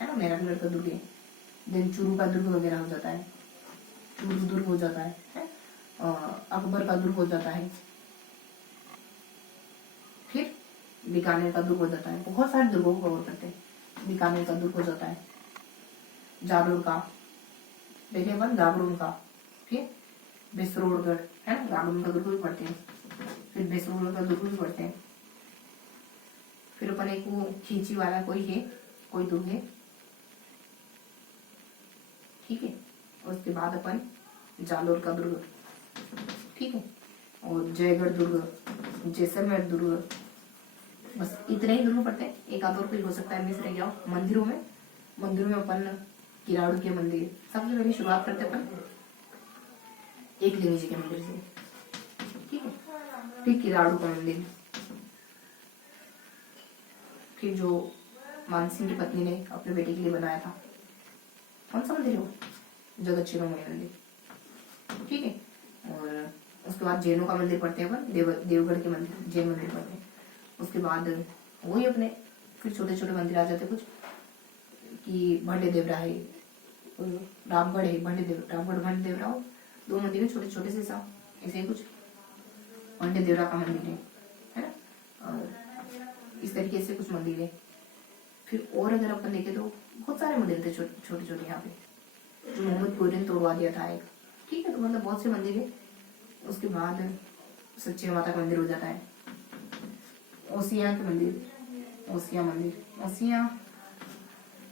है ना, मेरा कलर का दुर्ग है। देन चूरू का दुर्ग वगैरह हो जाता है, चूरू दुर्ग हो जाता है? अकबर का दुर्ग हो जाता है, फिर बीकानेर का दुर्ग हो जाता है। बहुत सारे दुर्गों को कवर करते हैं। बीकानेर का दुर्ग हो जाता है, जालोर का, देखिए अपन गागरोन का, फिर बेसरोड़गढ़ है ना, गागरोन का दुर्ग भी पढ़ते हैं, फिर बेसरोड़गढ़ का दुर्ग भी पढ़ते हैं। फिर अपन एक वो खींची वाला कोई दुर्ग है, ठीक है। और उसके बाद अपन जालोर का दुर्ग, ठीक है, और जयगढ़ दुर्ग, जैसलमेर दुर्ग, बस इतने ही दुर्ग पढ़ते हैं। एक आध और कोई हो सकता है मिस रह गया। मंदिरों में अपन किराड़ू के मंदिर, सबसे पहले शुरुआत करते हैं अपन एकलिंग जी के मंदिर से, ठीक है। फिर किराड़ू का मंदिर, फिर जो मानसिंह की पत्नी ने अपने बेटे के लिए बनाया था, कौन सा मंदिर है वो, जगत शिरोमणि मंदिर, ठीक है। और उसके बाद जैनों का मंदिर पढ़ते हैं अपन, देवगढ़ के मंदिर, जैन मंदिर पढ़ते हैं। उसके बाद वही अपने फिर छोटे छोटे मंदिर आ जाते कुछ, कि भंडे देवरा है, रामगढ़ है, रामगढ़ भंडे देवरा, 2 मंदिर है छोटे छोटे से सा, ऐसे ही कुछ भंडे देवरा का मंदिर है ना। और इस तरीके से कुछ मंदिर है। फिर और अगर अपन देखें तो बहुत सारे मंदिर थे छोटे छोटे यहाँ पे, जो मोहम्मद गोरी ने तोड़वा दिया था एक, ठीक है। तो मतलब बहुत से मंदिर है। उसके बाद सच्ची माता का मंदिर हो जाता है, ओसिया के मंदिर, ओसिया,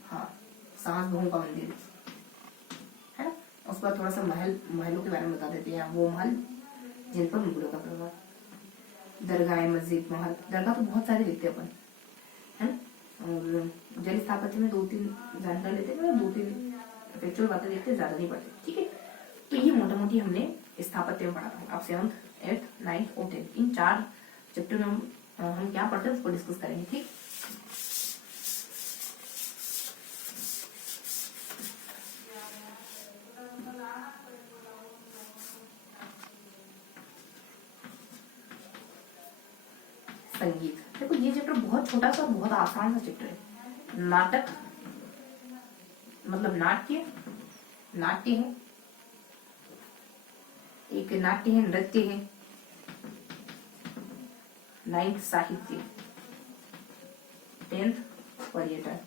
हाँ, सास बहू का मंदिर है ना। उसके बाद थोड़ा सा महलों के बारे में बता देते हैं। वो महल जिन पर मुगलों का प्रभाव, दरगाह, मस्जिद, महल, दरगाह तो बहुत सारे देखते हैं अपन, है ना। और जल स्थापत्य में 2-3 जानकारी लेते हैं, 2-3 फैक्चुअल बातें देखते हैं, ज्यादा नहीं पढ़ते, ठीक है। तो ये मोटा मोटी हमने स्थापत्य में पढ़ा था। अब 7th, 8th, 9th और 10th, इन 4 चैप्टर में हम क्या पढ़ते हैं उसको डिस्कस करेंगे, ठीक। संगीत, देखो ये चैप्टर बहुत छोटा सा, बहुत आसान सा चैप्टर है। नाटक मतलब नाट्य है, एक नाट्य है, नृत्य है, 9th साहित्य, 10th पर्यटन।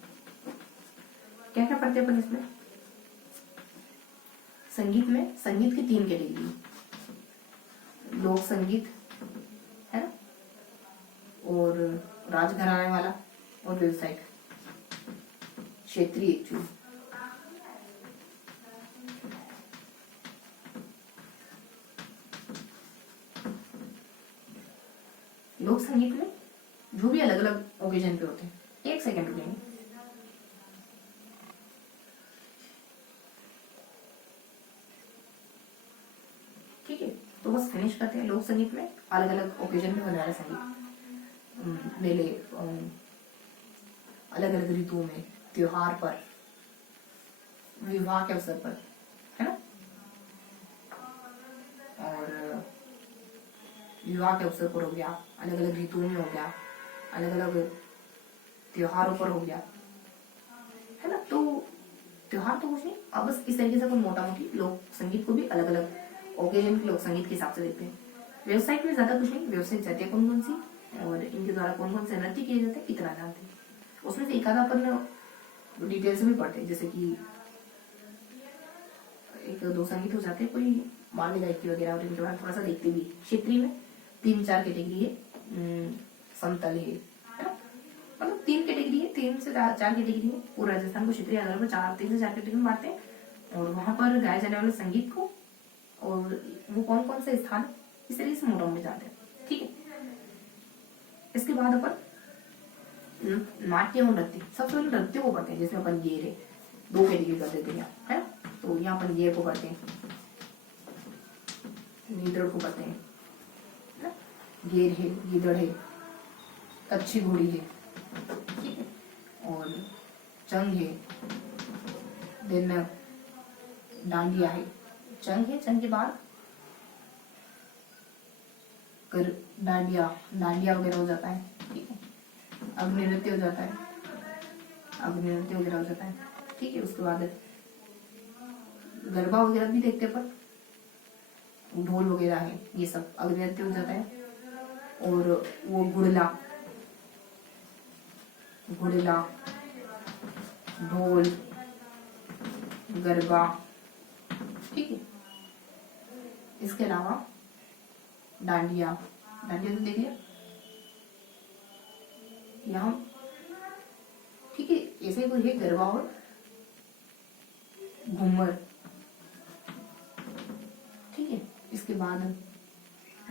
क्या क्या पढ़ते अपन इसमें? संगीत की 3 कैटेगरी, लोक संगीत है ना, और राजघराने वाला, और व्यावसायिक, क्षेत्रीय एक्चुअली। लोक संगीत में जो भी अलग अलग ओकेजन पे होते हैं, 1 सेकेंड रुकेंगे। ठीक है, तो बस फिनिश करते हैं। लोक संगीत में अलग अलग ओकेजन पे होने वाला संगीत, मेले, अलग अलग ऋतुओं में, त्योहार पर, विवाह के अवसर पर, है ना। और विवाह के अवसर पर हो गया, अलग अलग ऋतुओं में हो गया, अलग अलग त्योहारों पर हो गया, है ना। तो त्योहार तो कुछ नहीं, अब बस इस तरीके से अपन मोटा मोटी लोक संगीत को भी अलग अलग ओकेजन के लोक संगीत के हिसाब से देखते हैं। व्यवसायिक में ज्यादा कुछ नहीं, व्यवसायिक जातियां कौन कौन सी और इनके द्वारा कौन कौन से नृत्य किए जाते हैं इतना जानते हैं। उसमें से एक आधा अपन डिटेल से भी पढ़ते हैं, जैसे कि 1-2 संगीत हो जाते हैं, कोई माल्य गायकी वगैरह, और इनके बारे में थोड़ा सा देखते भी। क्षेत्रीय में 3-4 कैटेगरी है, समतल है ना, मतलब 3 कैटेगरी है, 3 से 4 कैटेगरी है। पूरा राजस्थान को क्षेत्रीय आधार पर 3 से 4 कैटेगरी में बांटते हैं, और वहां पर गाए जाने वाले संगीत को और वो कौन कौन से स्थान, इस तरीके से मोटा मोटी जाते हैं, ठीक है। इसके बाद अपन नाट्य और नृत्य, सबसे पहले नृत्य को पढ़ते हैं, जिसमें अपन ये है 2 कैटेगरी कर देते हैं, है। तो यहाँ अपन ये को पढ़ते हैं, गीदड़ को पढ़ते हैं, घेर है, गीदड़ है, कच्ची घोड़ी है, ठीक है, और चंग है, देन डांडिया है, चंग है, चंग के बाद कर डांडिया वगैरह हो जाता है, ठीक है। अग्नि नृत्य हो जाता है, अग्नि नृत्य वगैरह हो जाता है। ठीक है, उसके बाद गरबा वगैरह भी देखते हैं पर, ढोल वगैरह है, ये सब अग्नि नृत्य हो जाता है। और वो गुड़ला, ढोल, गरबा, ठीक है। इसके अलावा डांडिया तो देख लिया यहाँ, ठीक है। ऐसे ही कोई है गरबा और घूमर, ठीक है। इसके बाद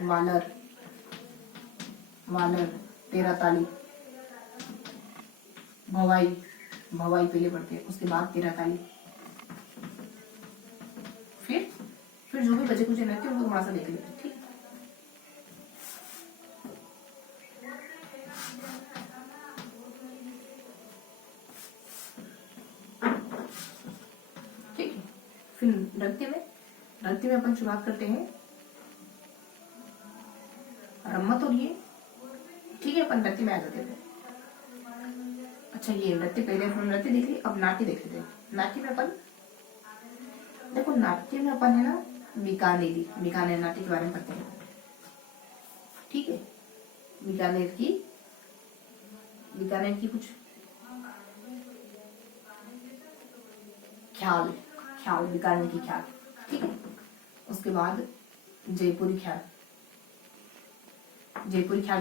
वालर, तेरा ताली, भवाई पहले पढ़ते हैं, उसके बाद तेरा ताली। फिर जो भी बचे कुछ नृत्य उनको थोड़ा सा देख लेते हैं, ठीक है। ठीक है, फिर नृत्य में अपन शुरुआत करते हैं रम्मत और ये, ठीक है। अपन नृत्य में आ जाते हैं। अच्छा, ये नृत्य पहले अपन नृत्य देख लिए, अब नाट्य देख लेते हैं। नाट्य में अपन देखो, नाट्य में अपन है ना बीकानेर नाट्य के बारे में पढ़ते हैं, ठीक है। बीकानेर की कुछ ख्याल, बीकानेर की ख्याल, ठीक है। उसके बाद जयपुरी ख्याल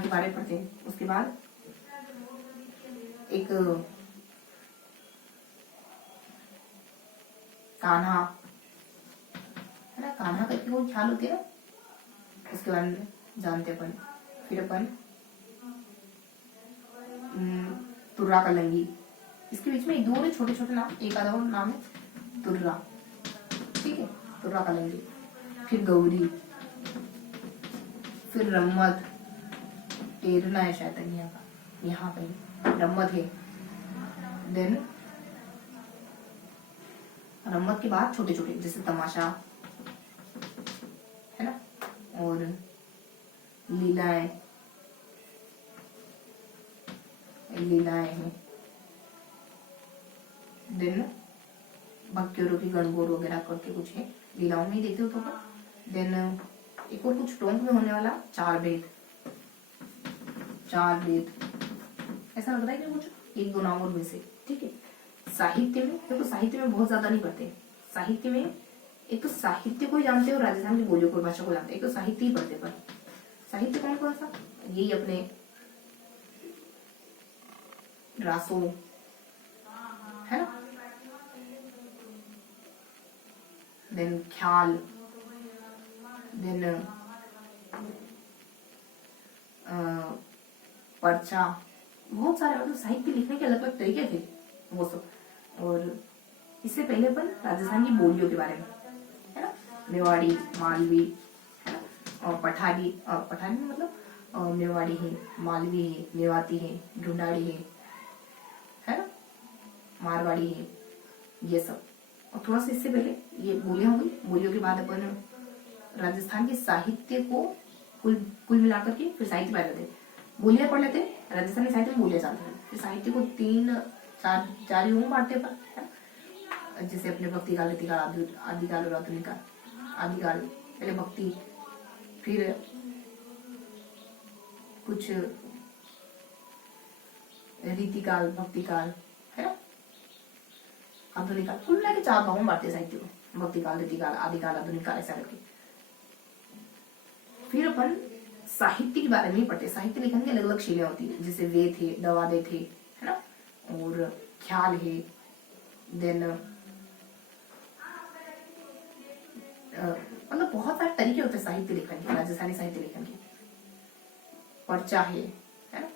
के बारे में पढ़ते हैं। उसके बाद एक कान्हा है ना, कान्हा करके कोई ख्याल होती है ना, उसके बारे में जानते अपन। फिर अपन तुर्रा कलंगी, इसके बीच में एक दो छोटे छोटे नाम, एक आधा और नाम है तुर्रा, ठीक है, तुर्रा कलंगी। फिर गौरी, फिर रम्मत, टेरना है शायद यहाँ पे रम्मत है। देन रम्मत के बाद छोटे छोटे जैसे तमाशा है ना, और लीलाएं हैं। देन भक्तियों की गणगौर वगैरह करके कुछ है, लीलाओं में ही देखते हो तो। देन एक और कुछ टोंक में होने वाला चार वेद, ऐसा लग रहा है कि कुछ एक दो नाम और में से, ठीक है। साहित्य में देखो, साहित्य में बहुत ज्यादा नहीं पढ़ते। साहित्य में एक तो साहित्य को ही जानते हो, राजस्थान की बोलियों को, भाषा को जानते हैं, एक तो साहित्य ही पढ़ते। पर साहित्य कौन सा, यही अपने रासो है ना, देन ख्याल, देन पर्चा, बहुत सारे मतलब साहित्य लिखने के अलग अलग तरीके थे वो सब। और इससे पहले अपन राजस्थान की बोलियों के बारे में है ना, मेवाड़ी, मालवी है ना, और पठारी में मतलब मेवाड़ी है, मालवी है, मेवाती है, ढूंढाड़ी है ना, मारवाड़ी है, ये सब। और थोड़ा सा इससे पहले ये बोलियां होंगी, बोलियों के बाद अपन राजस्थान के साहित्य को कुल मिलाकर के फिर साहित्य पढ़ लेते, बोलियां पढ़ लेते। राजस्थानी साहित्य में बोलियां जानते हैं, फिर साहित्य को चार युगों में बांटते हैं, जैसे अपने भक्ति काल, रीतिकाल, आदिकाल और आधुनिक काल। आदिकाल पहले भक्ति, फिर कुछ रीतिकाल, भक्ति काल है ना, आधुनिक काल। कुल मिला के 4 भागों में बांटते साहित्य को, भक्ति काल, रीतिकाल, आदिकाल, आधुनिक काल, ऐसा करके। फिर अपन साहित्य के बारे में ही पढ़ते। साहित्य लिखने की अलग अलग शैलियां होती है, जैसे वेद थे, दवादे थे है ना, और ख्याल है, देन मतलब बहुत सारे तरीके होते हैं साहित्य लिखने के, राजस्थानी साहित्य लिखने के। पर्चा है ना,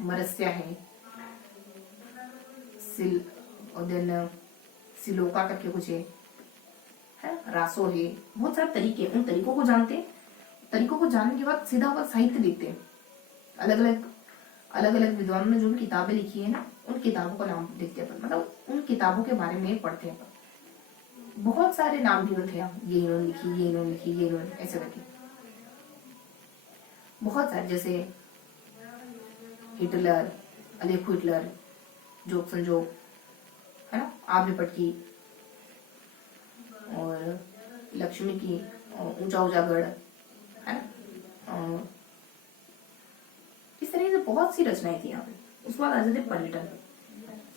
मरस्या है, और देन सिलोका करके कुछ है, रासो है, बहुत सारे तरीके। उन तरीकों को जानते, तरीकों को जानने के बाद सीधा वह साहित्य देखते हैं। अलग अलग विद्वानों ने जो भी किताबें लिखी है ना, उन किताबों का नाम देखते हैं, मतलब उन किताबों के बारे में पढ़ते हैं। बहुत सारे नाम भी होते हैं, ये इन्होंने लिखी, ऐसे करके बहुत सारे, जैसे हिटलर, अलेखो हिटलर, जोक संजोक, है ना, आर्यभट्ट की, और लक्ष्मी की, ऊंचा ऊंचा गढ़, है ना। इस तरह से बहुत सी रचनाएं थी यहाँ पे। उसके बाद आ जाते पर्यटन।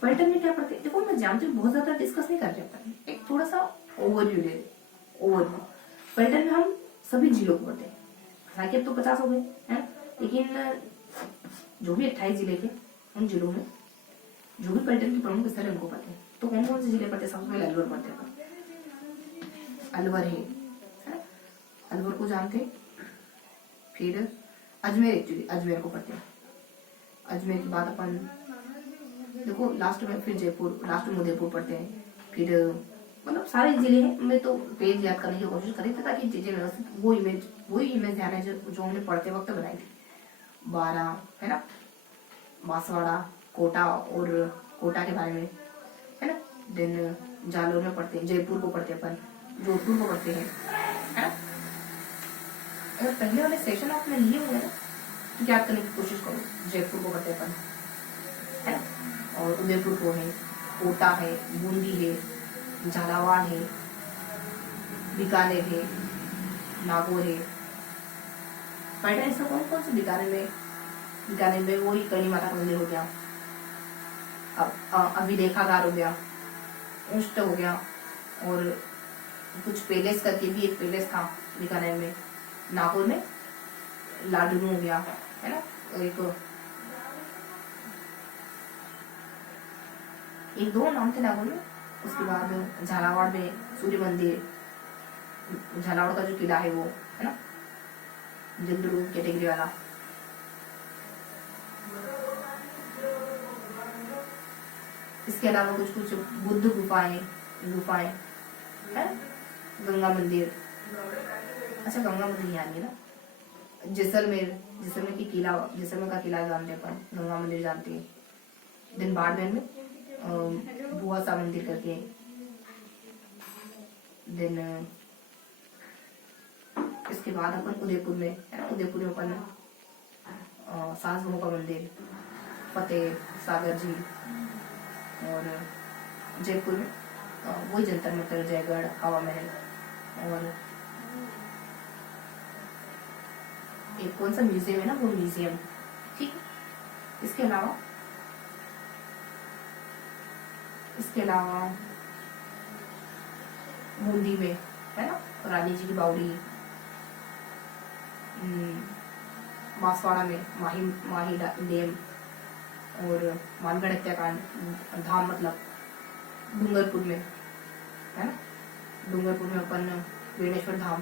पर्यटन में क्या पढ़ते हैं, देखो मैं जानती हूँ बहुत ज्यादा डिस्कस नहीं कर रहे अपन, एक थोड़ा सा ओवरव्यू ले, ओवरव्यू। पर्यटन में हम सभी जिलों को पढ़ते हैं, हालांकि अब तो 50 हो गए हैं, लेकिन जो भी 28 जिले थे उन जिलों में जो भी पर्यटन की प्रमुख स्थल है उनको पढ़ते हैं। तो कौन कौन से जिले पढ़ते हैं, सबसे पहले अलवर पढ़ते हैं। अलवर है ना, अलवर को जानते हैं। फिर अजमेर, एक्चुअली अजमेर को पढ़ते हैं। अजमेर के बाद अपन देखो लास्ट में फिर जयपुर, लास्ट में उदयपुर पढ़ते हैं। फिर मतलब सारे जिले हैं, मैं तो पेज याद करने की कोशिश करी थी ताकि चीजें व्यवस्थित, वही इमेज ध्यान है जो हमने पढ़ते वक्त बनाई थी। 12 है ना, बांसवाड़ा, कोटा, और कोटा के बारे में है ना। देन जालोर में पढ़ते हैं, जयपुर को पढ़ते हैं अपन, जोधपुर को पढ़ते हैं, है ना। अगर पहले वाले सेशन आपने लिए हुए ना तो याद करने की कोशिश करो। जयपुर को पढ़ते हैं अपन, है ना, और उदयपुर को है, कोटा है, बूंदी है, झालावाड़ है, बीकानेर है, नागौर है। पर्यटन ऐसा कौन कौन से बीकानेर में वही करणी माता का मंदिर हो गया, अब अभिलेखागार हो गया, उष्ट हो गया, और कुछ पैलेस करके भी एक पैलेस था बीकानेर में। नागौर में लाडू हो गया, है ना, एक दो नाम थे नागौर में। उसके बाद झालावाड़ में सूर्य मंदिर, झालावाड़ का जो किला है वो, है ना, जंदरू कैटेगरी वाला। इसके अलावा कुछ कुछ बुद्ध गुफाएं है, गंगा मंदिर, अच्छा गंगा मंदिर याद है ना। जैसलमेर का किला जानते हैं अपन, गंगा मंदिर जानते हैं। दिन बाड़मेर में बुआ सा मंदिर करके। देन इसके बाद अपन उदयपुर में, है ना, उदयपुर में अपन सास बहू का मंदिर, फतेह सागर झील, और जयपुर में वही जंतर मंतर, जयगढ़, हवा महल, और एक कौन सा म्यूजियम है ना, वो म्यूजियम, ठीक। इसके अलावा बूंदी में, है ना, रानी जी की बावड़ी, बांसवाड़ा में माही डैम, और मानगढ़ हत्याकांड धाम, मतलब डूंगरपुर में, है ना, डूंगरपुर में अपन बेणेश्वर धाम,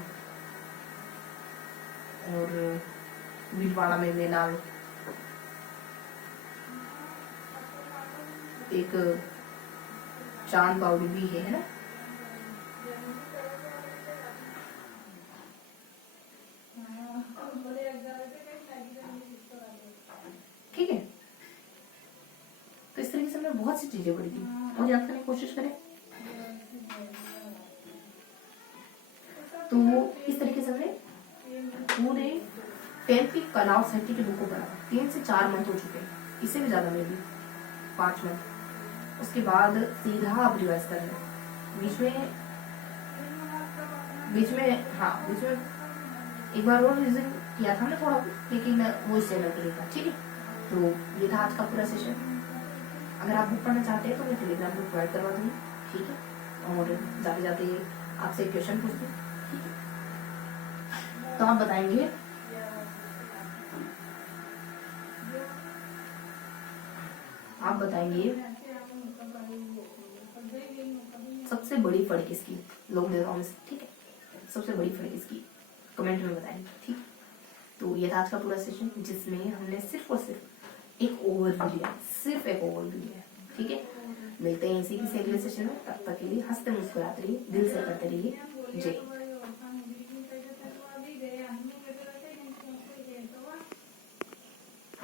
और भीलवाड़ा में वेनाल, एक चांद बावड़ी भी है ना। ठीक है, तो इस तरीके से हमने बहुत सी चीजें पढ़ी थी, और याद करने की कोशिश करें तो इस तरीके से हमने पूरे 10th की कला और साहित्य के बुक को पढ़ा। 3 से 4 मंथ हो चुके हैं, इससे भी ज्यादा में भी 5 मंथ। उसके बाद सीधा आप रिवाइज कर लें। बीच में एक बार और रिविजन किया था ना थोड़ा, लेकिन वो इससे अलग तरीका, ठीक है। तो ये था आज का पूरा सेशन। अगर आप बुक पढ़ना चाहते हैं तो मैं टेलीग्राम पर प्रोवाइड करवा दूंगी, ठीक है। और जाते जाते आपसे क्वेश्चन पूछती हूँ, ठीक है। तो आप बताएंगे सबसे बड़ी फड़ किसकी, लोग में, ठीक है। सबसे बड़ी फड़ किसकी कमेंट में बताएंगे, ठीक। तो ये था आज का पूरा सेशन, जिसमें हमने सिर्फ और सिर्फ एक ओवरव्यू लिया, ठीक है। मिलते हैं इसी किसी अगले सेशन में, तब तक के लिए हंसते मुस्कुराते रहिए, दिल से करते रहिए। जय हिंद।